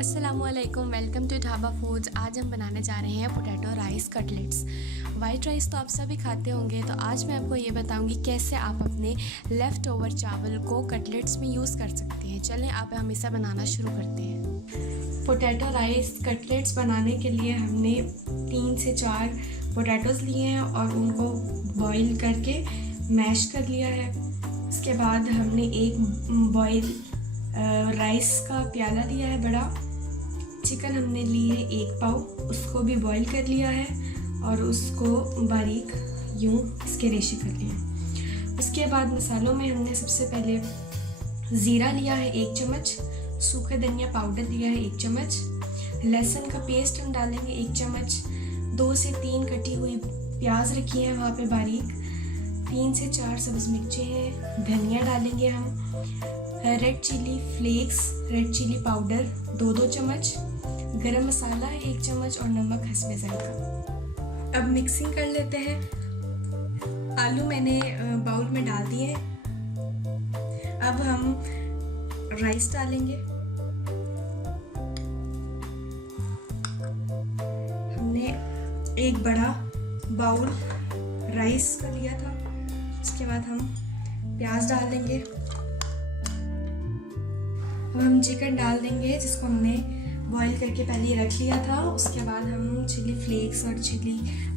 अस्सलामुअलैकुम, welcome to dhaba foods. आज हम बनाने जा रहे हैं potato rice cutlets. White rice तो आप सभी खाते होंगे, तो आज मैं आपको ये बताऊंगी कैसे आप अपने लेफ़्ट ओवर चावल को कटलेट्स में यूज़ कर सकते हैं। चलें आप हम इसे बनाना शुरू करते हैं। पोटैटो राइस कटलेट्स बनाने के लिए हमने 3 से 4 पोटैटोज़ लिए हैं और उनको बॉईल करके मैश कर लिया है। उसके बाद हमने एक बॉईल राइस का प्याला लिया है बड़ा। चिकन हमने ली है 1 पाव, उसको भी बॉईल कर लिया है और उसको बारीक यूँ इसके रेशे कर लिए हैं। उसके बाद मसालों में हमने सबसे पहले ज़ीरा लिया है 1 चम्मच, सूखा धनिया पाउडर लिया है 1 चम्मच, लहसुन का पेस्ट हम डालेंगे 1 चम्मच, 2 से 3 कटी हुई प्याज रखी है वहाँ पे बारीक, 3 से 4 सब्ज़ मिर्चें हैं, धनिया डालेंगे हम, red chili flakes, red chili powder 2-2 चम्मच, गरम मसाला 1 चम्मच और नमक हस्बे ज़ायका। अब मिक्सिंग कर लेते हैं। आलू मैंने बाउल में डाल दिए हैं। अब हम राइस डालेंगे। हमने एक बड़ा बाउल राइस का लिया था। उसके बाद हम प्याज डाल देंगे। अब हम चिकन डाल देंगे जिसको हमने बॉईल करके पहले रख लिया था। उसके बाद हम चिली फ्लेक्स और चिली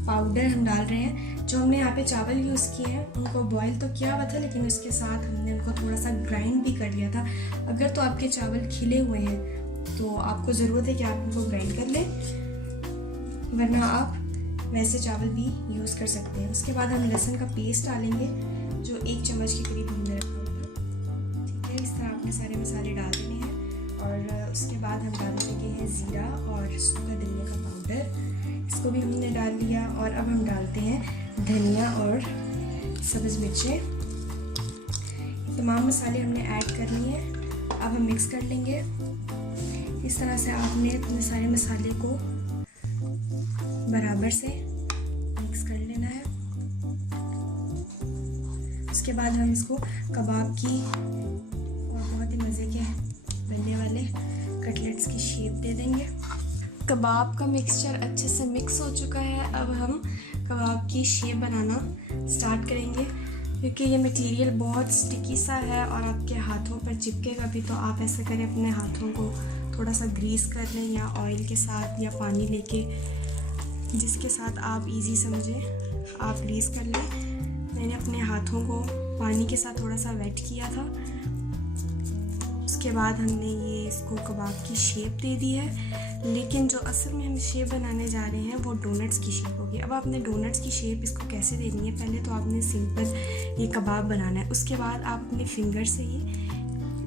पाउडर हम डाल रहे हैं। जो हमने यहाँ पे चावल यूज़ किए हैं उनको बॉईल तो किया हुआ था, लेकिन उसके साथ हमने उनको थोड़ा सा ग्राइंड भी कर लिया था। अगर तो आपके चावल खिले हुए हैं तो आपको ज़रूरत है कि आप उनको ग्राइंड कर लें, वरना आप वैसे चावल भी यूज़ कर सकते हैं। उसके बाद हम लहसुन का पेस्ट डालेंगे जो 1 चम्मच के करीब हमने रखा हुआ था। ठीक है, इस तरह आपने सारे मसाले डाल देने हैं। और उसके बाद हम डाल देंगे हैं ज़ीरा और सूखा धनिया का पाउडर, इसको भी हमने डाल लिया। और अब हम डालते हैं धनिया और सब्ज़ मिर्चें। तमाम मसाले हमने ऐड कर लिए हैं। अब हम मिक्स कर लेंगे। इस तरह से आपने अपने सारे मसाले को बराबर से मिक्स कर लेना है। उसके बाद हम इसको कबाब की और बहुत ही मज़े के बनने वाले कटलेट्स की शेप दे देंगे। कबाब का मिक्सचर अच्छे से मिक्स हो चुका है। अब हम कबाब की शेप बनाना स्टार्ट करेंगे। क्योंकि ये मटेरियल बहुत स्टिकी सा है और आपके हाथों पर चिपकेगा भी, तो आप ऐसा करें अपने हाथों को थोड़ा सा ग्रीस कर लें या ऑयल के साथ या पानी लेके, जिसके साथ आप इजी समझें आप ग्रीस कर लें। मैंने अपने हाथों को पानी के साथ थोड़ा सा वेट किया था। उसके बाद हमने ये इसको कबाब की शेप दे दी है, लेकिन जो असल में हम शेप बनाने जा रहे हैं वो डोनट्स की शेप होगी। अब आपने डोनट्स की शेप इसको कैसे देनी है, पहले तो आपने सिंपल ये कबाब बनाना है। उसके बाद आप अपने फिंगर से ही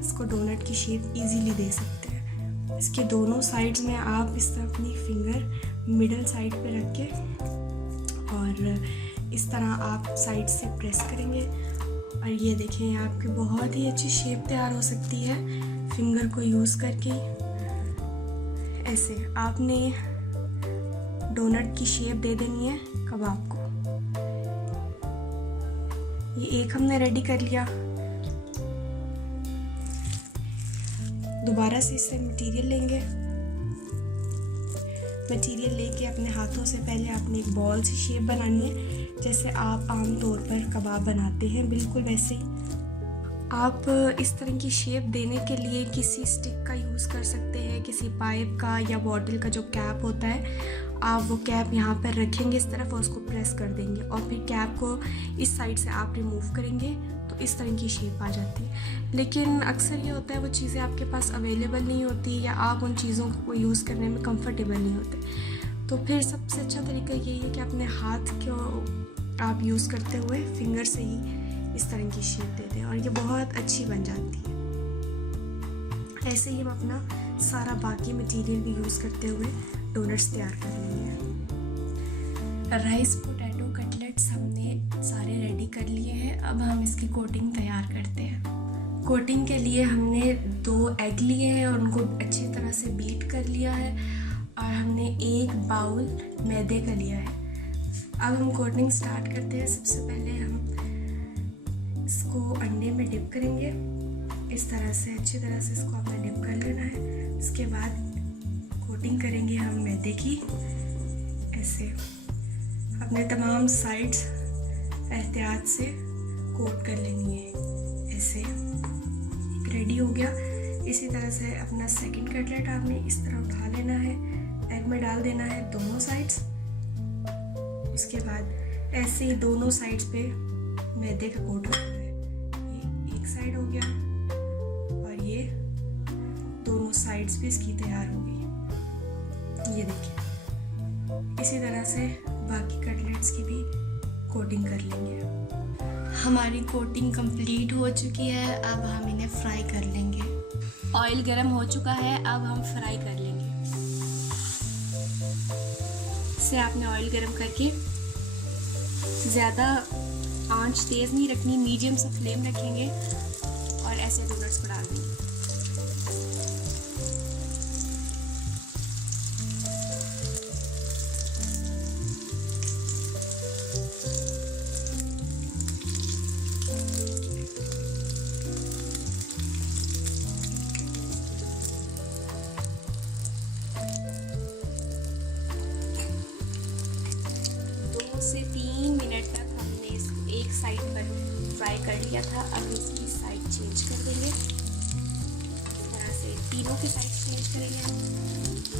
इसको डोनट की शेप इजीली दे सकते हैं। इसके दोनों साइड्स में आप इस तरह अपनी फिंगर मिडल साइड पे रख के और इस तरह आप साइड से प्रेस करेंगे और ये देखें आपकी बहुत ही अच्छी शेप तैयार हो सकती है फिंगर को यूज़ करके। ऐसे आपने डोनट की शेप दे देनी है कबाब को। ये एक हमने रेडी कर लिया। दोबारा से इससे मटेरियल लेंगे। मटेरियल लेके अपने हाथों से पहले आपने एक बॉल सी शेप बनानी है, जैसे आप आम तौर पर कबाब बनाते हैं, बिल्कुल वैसे ही। आप इस तरह की शेप देने के लिए किसी स्टिक का यूज़ कर सकते हैं, किसी पाइप का या बॉटल का जो कैप होता है, आप वो कैप यहाँ पर रखेंगे इस तरफ और उसको प्रेस कर देंगे और फिर कैप को इस साइड से आप रिमूव करेंगे तो इस तरह की शेप आ जाती है। लेकिन अक्सर ये होता है वो चीज़ें आपके पास अवेलेबल नहीं होती या आप उन चीज़ों को यूज़ करने में कंफर्टेबल नहीं होते, तो फिर सबसे अच्छा तरीका यही है कि अपने हाथ को आप यूज़ करते हुए फिंगर से ही इस तरह की शेप दे दें और ये बहुत अच्छी बन जाती है। ऐसे ही हम अपना सारा बाकी मटेरियल भी यूज़ करते हुए डोनट्स तैयार कर लेंगे। राइस पोटैटो कटलेट्स हमने सारे रेडी कर लिए हैं। अब हम इसकी कोटिंग तैयार करते हैं। कोटिंग के लिए हमने 2 एग लिए हैं और उनको अच्छी तरह से बीट कर लिया है और हमने 1 बाउल मैदे का लिया है। अब हम कोटिंग स्टार्ट करते हैं। सबसे पहले हम इसको अंडे में डिप करेंगे। इस तरह से अच्छी तरह से इसको आपने डिप कर लेना है। उसके बाद कोटिंग करेंगे हम मैदे की। ऐसे अपने तमाम साइड्स एहतियात से कोट कर लेनी है। ऐसे एक रेडी हो गया। इसी तरह से अपना सेकंड कटलेट आपने इस तरह उठा लेना है, एग में डाल देना है दोनों साइड्स। उसके बाद ऐसे ही दोनों साइड्स पे मैदे का कोट रखना है। ये एक साइड हो गया और ये दोनों साइड्स भी इसकी तैयार हो गई। ये देखिए, इसी तरह से बाकी कटलेट्स की भी कोटिंग कर लेंगे। हमारी कोटिंग कंप्लीट हो चुकी है। अब हम इन्हें फ्राई कर लेंगे। ऑयल गरम हो चुका है, अब हम फ्राई कर लेंगे। इससे आपने ऑयल गरम करके ज़्यादा आंच तेज़ नहीं रखनी, मीडियम सा फ्लेम रखेंगे और ऐसे डोनट्स को डाल देंगे। से 3 मिनट तक हमने एक साइड पर फ्राई कर लिया था। अब इसकी साइड चेंज कर देंगे। इस तरह से तीनों की साइड चेंज करेंगे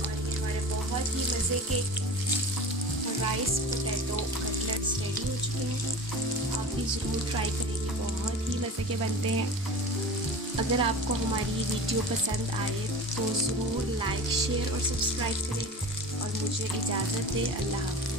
और ये हमारे बहुत ही मज़े के राइस पोटैटो कटलेट्स रेडी हो चुके हैं। आप भी ज़रूर ट्राई करेंगे, बहुत ही मज़े के बनते हैं। अगर आपको हमारी वीडियो पसंद आए तो ज़रूर लाइक, शेयर और सब्सक्राइब करें और मुझे इजाज़त दें। अल्लाह हाफ़िज़।